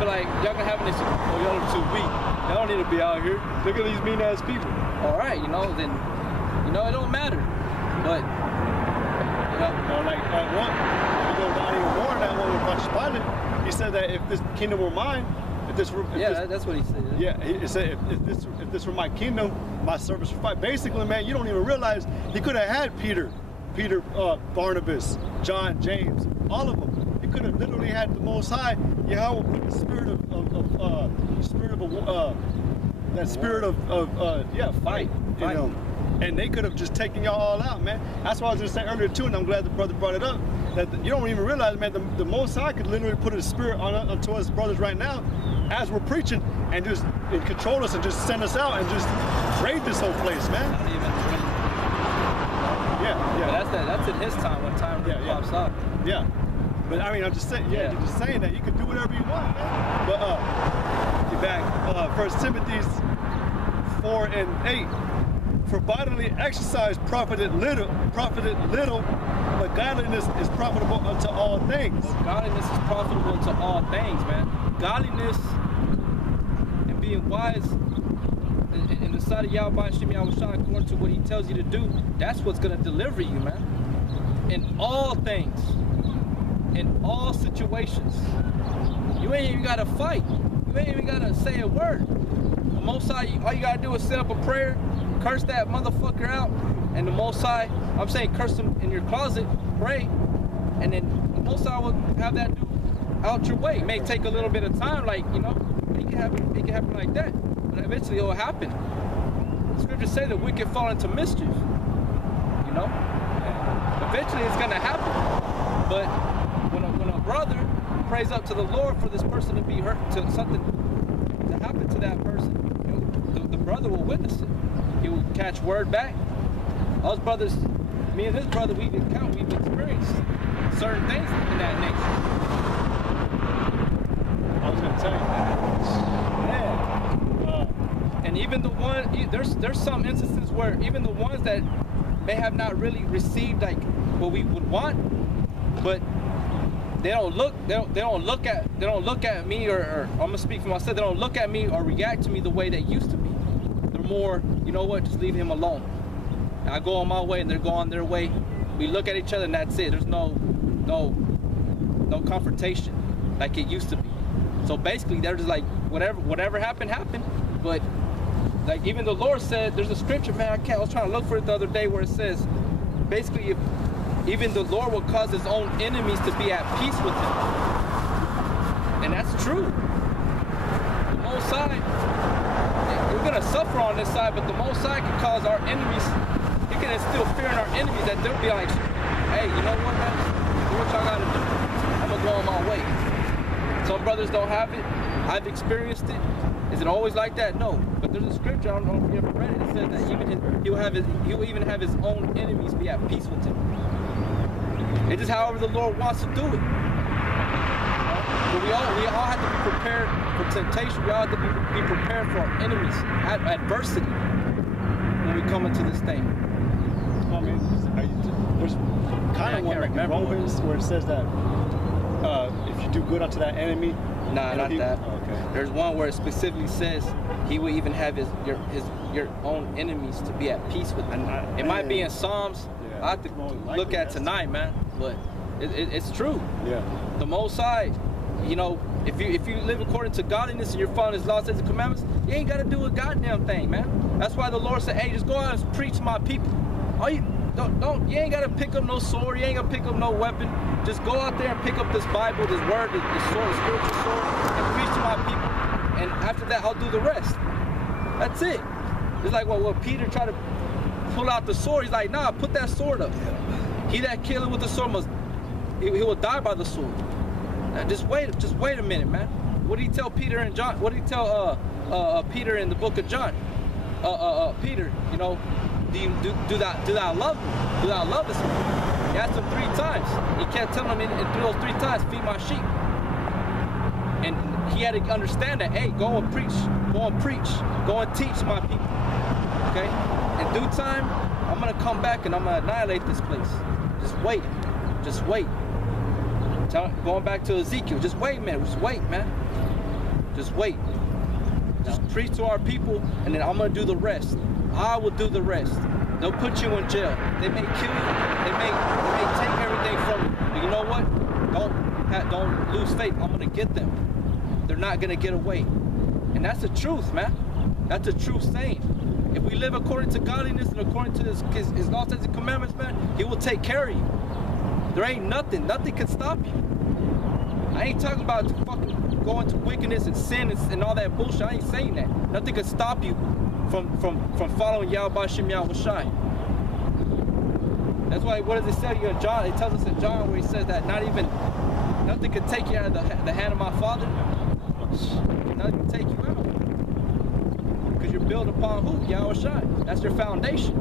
be like, y'all gonna have an excuse. Oh, y'all are too weak. Y'all don't need to be out here. Look at these mean ass people. All right, you know, then, you know, it don't matter. But, you know, like one, we go down even more in that one with Pontius Pilate. He said that if this kingdom were mine, that's what he said. Yeah, he said if this were my kingdom, my servants would fight. Basically, man, you don't even realize he could have had Peter, Barnabas, John, James, all of them. He could have literally had the Most High. Yahweh put the spirit of fight. You know, and they could have just taken y'all all out, man. That's what I was just saying earlier too, and I'm glad the brother brought it up. That you don't even realize, man, the Most High could literally put His spirit onto us brothers right now, as we're preaching, and just control us and just send us out and just raid this whole place, man. Not even really. Yeah. But that's in His time when time really pops up. Yeah. But I mean, I'm just saying, you're just saying that you can do whatever you want, man. But get back, 1 Timothy 4:8. For bodily exercise profited little, but godliness is profitable unto all things. Well, godliness is profitable unto all things, man. Godliness and being wise in the sight of Yahweh Shem Yahushua according to what He tells you to do, that's what's going to deliver you, man. In all things, in all situations. You ain't even got to fight. You ain't even got to say a word. The Most High, all you got to do is set up a prayer, curse that motherfucker out, and the Most High, I'm saying curse him in your closet, pray, and then the Most High will have that dude out your way. It may take a little bit of time, like, you know, it can happen like that, but eventually it will happen. The scriptures say the wicked fall into mischief, you know? Eventually it's gonna happen, but when a brother prays up to the Lord for this person to be hurt, to something to happen to that person, the brother will witness it. He will catch word back. Us brothers, me and this brother, we've experienced certain things in that nature. I was gonna tell you that. Yeah. And even the one, there's some instances where even the ones that may have not really received like what we would want, but they don't look at me, or I'm gonna speak for myself. They don't look at me or react to me the way they used to be. They're more, you know what? Just leave him alone. I go on my way and they're going their way. We look at each other and that's it. There's no confrontation like it used to be. So basically, they're just like whatever happened. But like even the Lord said, there's a scripture, man. I was trying to look for it the other day where it says, basically, if even the Lord will cause His own enemies to be at peace with Him, and that's true. The Most High, we're gonna suffer on this side, but the Most High can cause our enemies. He can instill fear in our enemies that they'll be like, hey, you know what, man? Do what y'all gotta do. I'm gonna go on my way. Some brothers don't have it. I've experienced it. Is it always like that? No. But there's a scripture, I don't know if you ever read it, it says that even he will even have his own enemies be at peace with him. It's just however the Lord wants to do it. But we all have to be prepared for temptation. We all have to be prepared for our enemies, adversity, when we come into this thing. I mean, there's kind of one like in Romans where it says that if you do good unto that enemy. Nah, not that. Oh, okay. There's one where it specifically says He will even have your own enemies to be at peace with them. It might be in Psalms. Yeah. I have to look at tonight, man. But it's true. Yeah. The Most High, you know, if you live according to godliness and you're following His laws, statutes, and commandments, you ain't got to do a goddamn thing, man. That's why the Lord said, hey, just go out and preach to my people. You ain't got to pick up no sword. You ain't got to pick up no weapon. Just go out there and pick up this Bible, this word, the sword, the spiritual sword, and preach to my people. And after that, I'll do the rest. That's it. It's like what Peter tried to pull out the sword. He's like, nah, put that sword up. He that killeth with the sword he will die by the sword. Now, just wait a minute, man. What did he tell Peter and John? What did he tell Peter in the book of John? Peter, you know, do thou love me? Do thou love this man? He asked him 3 times. He kept telling him in those 3 times, feed my sheep. And he had to understand that, hey, go and preach, go and teach my people. Okay? In due time, I'm gonna come back and I'm gonna annihilate this place. Just wait. Going back to Ezekiel, just wait, man. Just wait, man. Just wait. Just preach to our people, and then I'm gonna do the rest. I will do the rest. They'll put you in jail. They may kill you. They may take everything from you. But you know what? Don't lose faith. I'm gonna get them. They're not gonna get away. And that's the truth, man. That's a true saying. If we live according to godliness and according to his laws and commandments, man, he will take care of you. There ain't nothing can stop you. I ain't talking about fucking going to wickedness and sin and all that bullshit. I ain't saying that. Nothing can stop you from following Yahweh Shem Yahweh Shai. That's why, what does it say in John? It tells us in John where he says that nothing can take you out of the hand of my Father. Nothing can take you out. Because you're built upon who? Yahweh Shai. That's your foundation.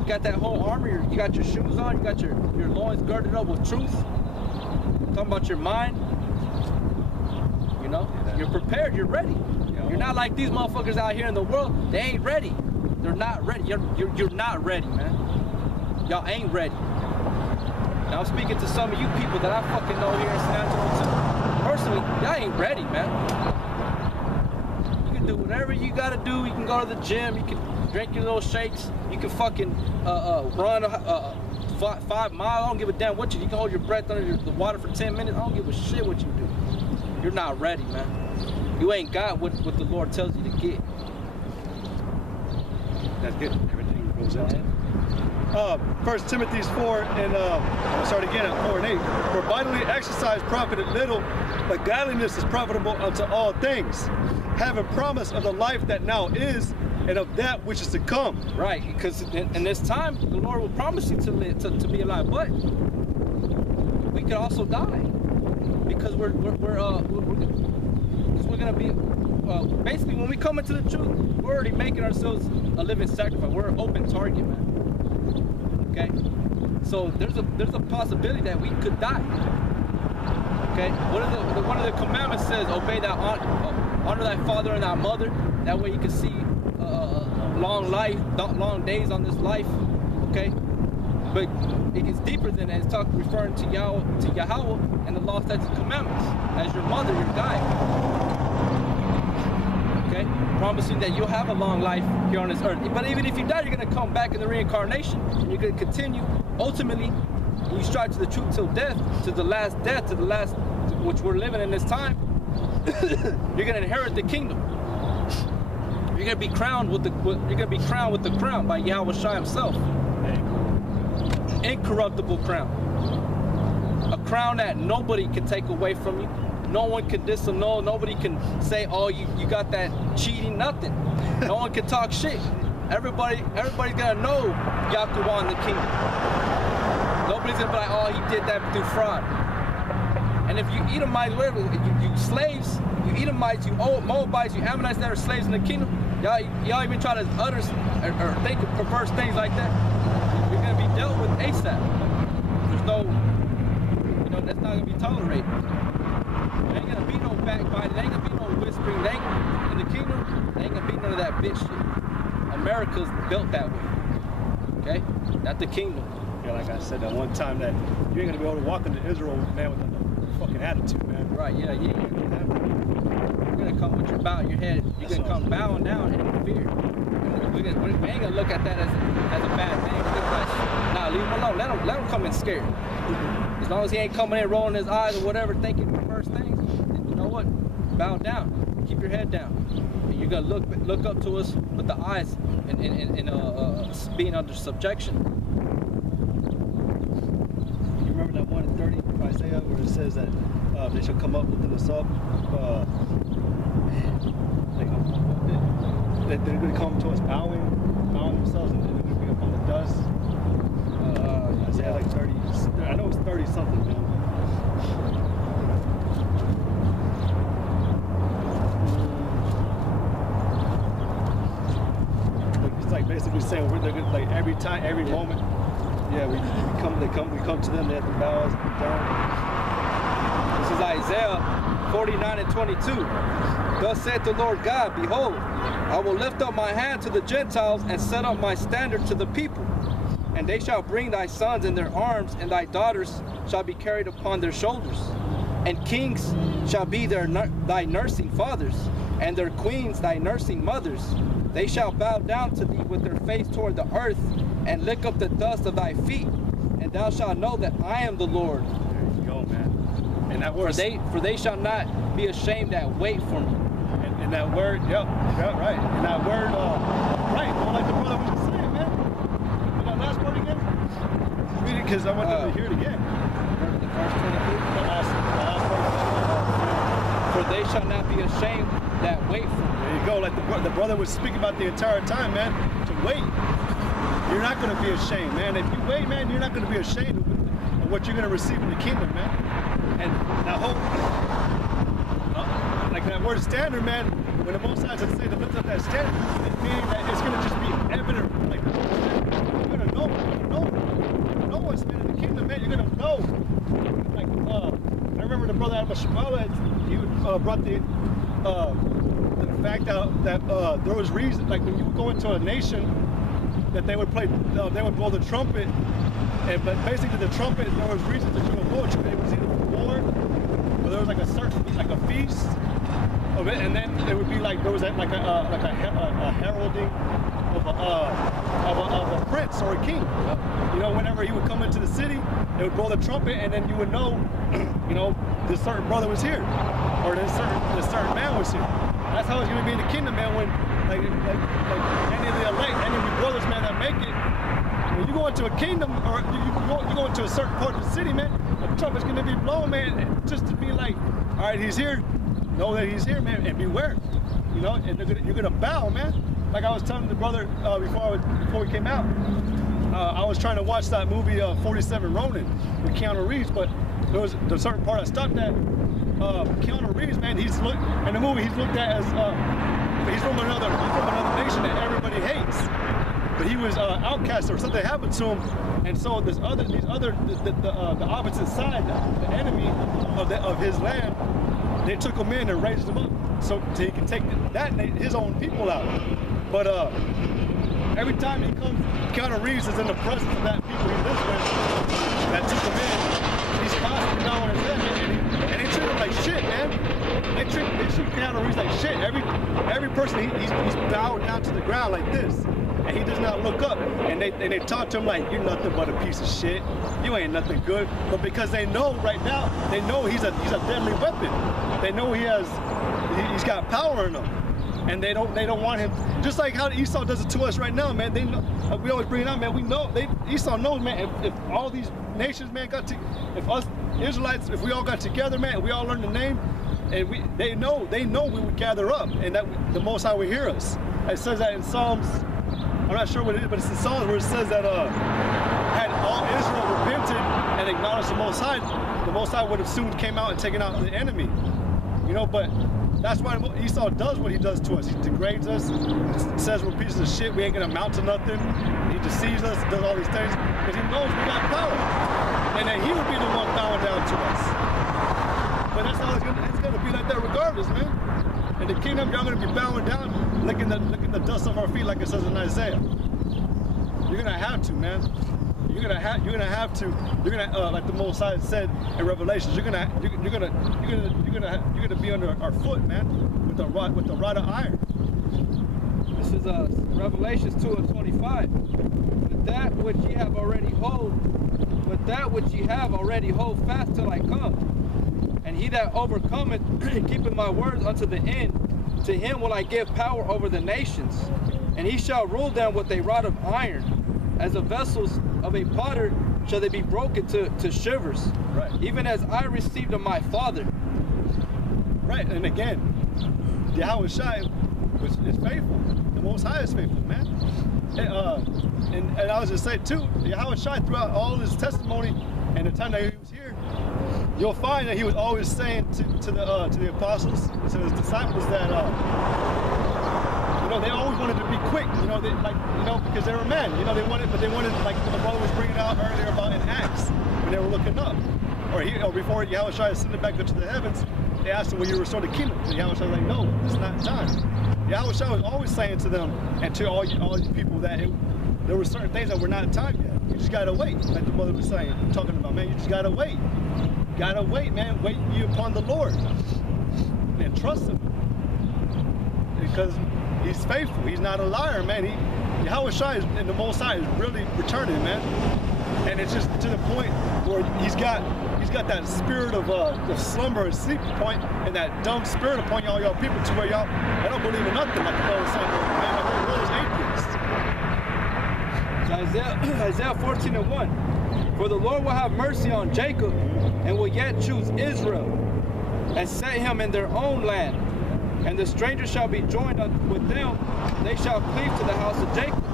You got that whole armor. You got your shoes on. You got your loins girded up with truth. Talking about your mind. You know, you're prepared. You're ready. You're not like these motherfuckers out here in the world. They ain't ready. They're not ready. You're not ready, man. Y'all ain't ready. Now I'm speaking to some of you people that I fucking know here in San Antonio. Personally, y'all ain't ready, man. You can do whatever you gotta do. You can go to the gym. You can drink your little shakes. You can fucking run 5 miles. I don't give a damn what you can hold your breath under the water for 10 minutes. I don't give a shit what you do. You're not ready, man. You ain't got what the Lord tells you to get. That's good. Everything goes into it. 1 Timothy 4 and I'll start again at 4 and 8. For bodily exercise profited little, but godliness is profitable unto all things, having promise of the life that now is and of that which is to come. Right, because in this time, the Lord will promise you to live, to be alive, but we could also die because we're gonna be basically when we come into the truth, we're already making ourselves a living sacrifice. We're an open target, man. Okay, so there's a possibility that we could die. Okay, one of the commandments says, obey thy honor thy father and thy mother. That way you can see long days on this life. Okay, but it gets deeper than that. It's referring to Yahweh and the law, statutes, and commandments as your mother, your guide. Okay, promising that you'll have a long life here on this earth. But even if you die, you're gonna come back in the reincarnation, and you're gonna continue. Ultimately, you strive to the truth till death, to the last death, to the last, which we're living in this time. You're gonna inherit the kingdom. You're gonna be crowned with the crown by Yahweh Shai himself. Incorruptible crown. A crown that nobody can take away from you. No one can disannul. Nobody can say, "Oh, you got that cheating." Nothing. No one can talk shit. Everybody's gonna know Yahuwah in the kingdom. Nobody's gonna be like, "Oh, he did that through fraud." And if you Edomites, whatever, you slaves, you Edomites, you Moabites, you Ammonites that are slaves in the kingdom, y'all even try to utter or think of perverse things like that, you're gonna be dealt with ASAP. There's no, that's not gonna be tolerated. There ain't gonna be no backbiting. There ain't gonna be no whispering. In the kingdom, there ain't gonna be none of that bitch shit. America's built that way. Okay? Not the kingdom. Yeah, like I said that one time, that you ain't gonna be able to walk into Israel, man, with a fucking attitude, man. Right, yeah. You're gonna come with your bow in your head. You're gonna come bowing down in fear. We ain't gonna look at that as a bad thing. We're gonna be like, nah, leave him alone. Let him come in scared. As long as he ain't coming in rolling his eyes or whatever, thinking first things, you know what? Bow down. Keep your head down. And you're gonna look up to us with the eyes and being under subjection. You remember that 1:30 Isaiah where it says that they shall come up lifting us up. They're going to come to us bowing themselves, and they're going to be up on the dust. Isaiah like 30. I know it's 30 something, man. It's like basically saying they're good, like every time, every moment. Yeah, we come to them. They have to bow us down. This is Isaiah 49 and 22. Thus saith the Lord God, behold, I will lift up my hand to the Gentiles and set up my standard to the people. And they shall bring thy sons in their arms, and thy daughters shall be carried upon their shoulders. And kings shall be thy nursing fathers, and their queens thy nursing mothers. They shall bow down to thee with their face toward the earth, and lick up the dust of thy feet. And thou shalt know that I am the Lord. There you go, man. And that word, for they shall not be ashamed that wait for me. And that word, yep, right. And that word, right, well, like the brother was just saying, man. And that last part again, read it because I want them to hear it again. The verse 23. The last part. For they shall not be ashamed that wait for me. There you go, like the brother was speaking about the entire time, man, to wait. You're not going to be ashamed, man. If you wait, man, you're not going to be ashamed of what you're going to receive in the kingdom, man. And I hope, like that word standard, man, when the Most High says to lift up that standard, it means that it's going to just be evident. Like, you're going to know what's been in the kingdom, man. You're going to know. Like, I remember the brother out of Shemala, he brought the fact out that there was reason, like when you would go into a nation, that they would blow the trumpet, but basically the trumpet, there was reasons that you would blow it. It was either for war, or there was like a certain, like a feast of it, and then it would be like there was like a heralding of a prince or a king. You know, whenever he would come into the city, they would blow the trumpet, and then you would know, you know, this certain brother was here, or this certain man was here. That's how it's going to be in the kingdom, man. When like any of the elect, any of the brothers, man, that make it, when you go into a kingdom, or you go into a certain part of the city, man, the trumpet's going to be blown, man, just to be like, all right, he's here. Know that he's here, man, and beware. You know, and you're going to bow, man. Like I was telling the brother before we came out, I was trying to watch that movie 47 Ronin with Keanu Reeves, but there was a certain part I stopped at. Keanu Reeves, man, in the movie he's looked at as he's from another nation that everybody hates, but he was outcast or something happened to him, and so the opposite side, the enemy of his land, they took him in and raised him up so he can take his own people out. But every time he comes, Keanu Reeves is in the presence of that people he lives with that took him in. He's constantly down on his head, and they treat him like shit, man. They treat Keanu Reeves like shit. Every person he's bowed down to the ground like this, and he does not look up. And they talk to him like, you're nothing but a piece of shit. You ain't nothing good. But because they know right now, they know he's a deadly weapon. They know he's got power in him. And they don't want him, just like how Esau does it to us right now, man. They know, we always bring it up, man. We know, Esau knows, man. If all these nations, man, if us Israelites, if we all got together, man, we all learned the name, and they know we would gather up, and that the Most High would hear us. It says that in Psalms, I'm not sure what it is, but it's in Psalms where it says that had all Israel repented and acknowledged the Most High would have soon came out and taken out the enemy. You know, but that's why Esau does what he does to us. He degrades us, says we're pieces of shit, we ain't gonna amount to nothing. He deceives us, does all these things, because he knows we got power. And then he will be the one bowing down to us. But that's how it's gonna be like that regardless, man. In the kingdom, y'all gonna be bowing down, licking the dust off our feet like it says in Isaiah. You're gonna have to, man. You're gonna have to. You're gonna, like the Most High said in Revelations, you're gonna be under our foot, man, with the rod of iron. This is Revelations 2:25. But that which ye have already hold fast till I come. And he that overcometh, keeping my words unto the end, to him will I give power over the nations, and he shall rule them with a rod of iron. As the vessels of a potter shall they be broken to shivers, right? Even as I received of my Father. Right, and again, Yahweh Shai is faithful. The Most High is faithful, man. And I was just saying too, Yahweh Shai throughout all his testimony and the time that he was here, you'll find that he was always saying to the apostles, to his disciples that they always wanted to be quick, because they were men, they wanted, like the brother was bringing out earlier about in Acts, when they were looking up, or before Yahweh Shai ascended back up to the heavens, they asked him, will you restore the kingdom? And Yahweh Shai was like, no, it's not time. Yahweh Shai was always saying to them, and to all you people, that there were certain things that were not time yet. You just gotta wait, like the brother was saying, talking about, man, you just gotta wait. gotta wait, man. Wait ye upon the Lord and trust Him, because He's faithful. He's not a liar, man. Yahweh Shai and the Most High is really returning, man. And it's just to the point where he's got that spirit of slumber and sleep point, and that dumb spirit upon y'all people, to where y'all don't believe in nothing, like the Lord was saying, man. Like those atheists. Isaiah 14:1. For the Lord will have mercy on Jacob, and will yet choose Israel, and set him in their own land. And the stranger shall be joined with them. They shall cleave to the house of Jacob,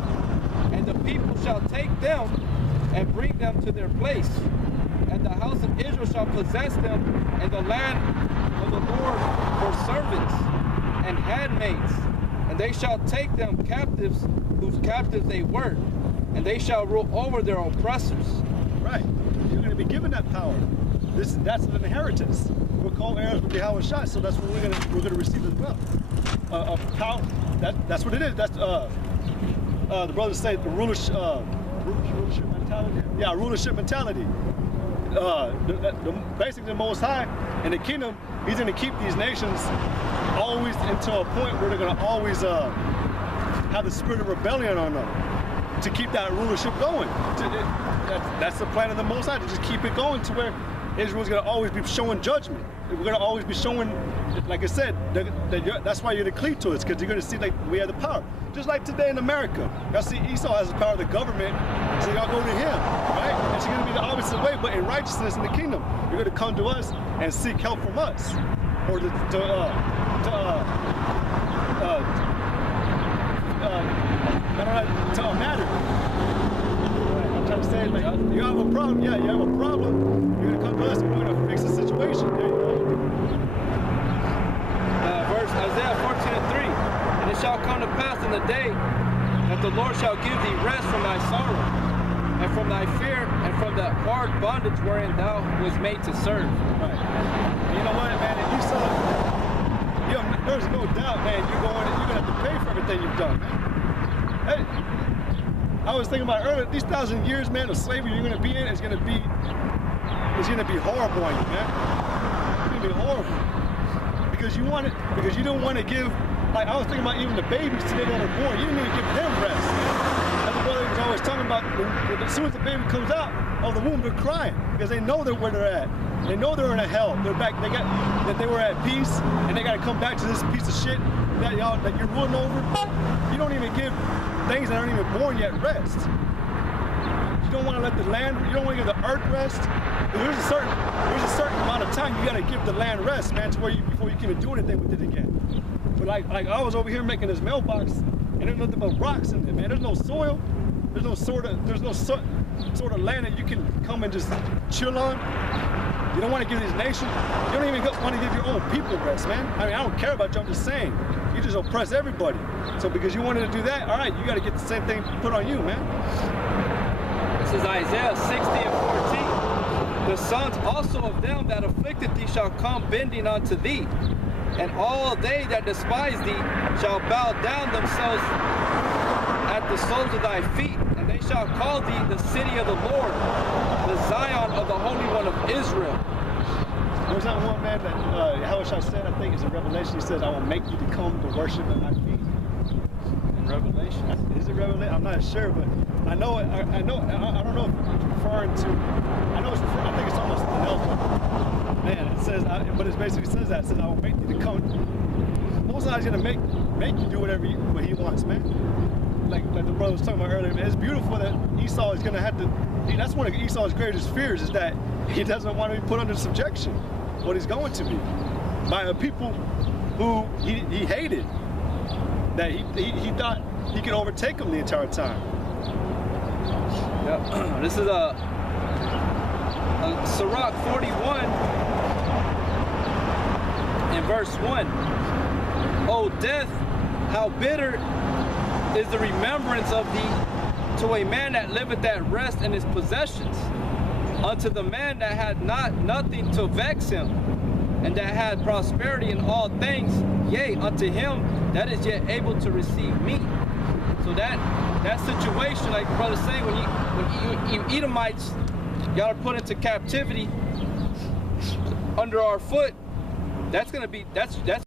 and the people shall take them and bring them to their place. And the house of Israel shall possess them, and the land of the Lord for servants and handmaids. And they shall take them captives, whose captives they were, and they shall rule over their oppressors. Right. You're going to be given that power. That's an inheritance. We're called heirs with Yahweh Shai, so that's what we're gonna receive as well. Power. That's what it is. That's the brothers say the rulership mentality. Yeah, rulership mentality. Basically, the Most High in the kingdom, He's gonna keep these nations always until a point where they're gonna always have the spirit of rebellion on them, to keep that rulership going. That's the plan of the Most High, to just keep it going to where Israel's going to always be showing judgment. We're going to always be showing, like I said, that's why you're going to cleave to us, because you're going to see like we have the power. Just like today in America. Y'all see Esau has the power of the government, so y'all go to him, right? It's going to be the opposite way, but in righteousness in the kingdom, you're going to come to us and seek help from us, or to matter. I'm trying to say, like, you have a problem. Yeah, you have a problem. You're gonna come to us and we're gonna fix the situation. There you go. Verse Isaiah 14:3. And it shall come to pass in the day that the Lord shall give thee rest from thy sorrow, and from thy fear, and from the hard bondage wherein thou was made to serve. Right. And you know what, man? If you saw, there's no doubt, man. You're gonna have to pay for everything you've done, man. Hey, I was thinking about earlier, these 1,000 years, man, of slavery you're gonna be in is gonna be horrible on you, man. It's gonna be horrible. Because you don't want to give, like I was thinking about even the babies today that are born, you didn't even give them rest, man. That's what brother was always talking about. As soon as the baby comes out of the womb, they're crying because they know where they're at. They know they're in a hell. They're back. That they were at peace, and they got to come back to this piece of shit that you're ruling over. You don't even give things that aren't even born yet rest. You don't want to let the land. You don't want to give the earth rest. There's a certain amount of time you got to give the land rest, man, to where before you can even do anything with it again. But like I was over here making this mailbox, and there's nothing but rocks in it, man. There's no soil. There's no sort of land that you can come and just chill on. You don't want to give these nations. You don't even want to give your own people rest, man. I mean, I don't care about you. I'm just saying. You just oppress everybody. So because you wanted to do that, all right, you got to get the same thing put on you, man. This is Isaiah 60:14. The sons also of them that afflicted thee shall come bending unto thee, and all they that despise thee shall bow down themselves at the soles of thy feet, and they shall call thee the city of the Lord, the Zion of the Holy One of Israel. There's that one man that Yahweh Shai said, I think it's in Revelation, he says, I will make you to come to worship at my feet. In Revelation? Is it Revelation? I'm not sure, but I know, I don't know if it's referring to, I think it's almost something else, but man, it says, but it basically says that, it says, I will make you to come. Most High's gonna make you do what he wants, man. Like the brother was talking about earlier, man, it's beautiful that Esau is gonna have to, that's one of Esau's greatest fears, is that he doesn't want to be put under subjection, what he's going to be, by a people who he hated, that he thought he could overtake them the entire time. Yep. This is a Sirach 41 in verse 1. O death, how bitter is the remembrance of thee to a man that liveth at rest in his possessions, unto the man that had nothing to vex him, and that had prosperity in all things, yea, unto him that is yet able to receive meat. So that situation, like the brother's saying, when you Edomites, y'all are put into captivity, under our foot, that's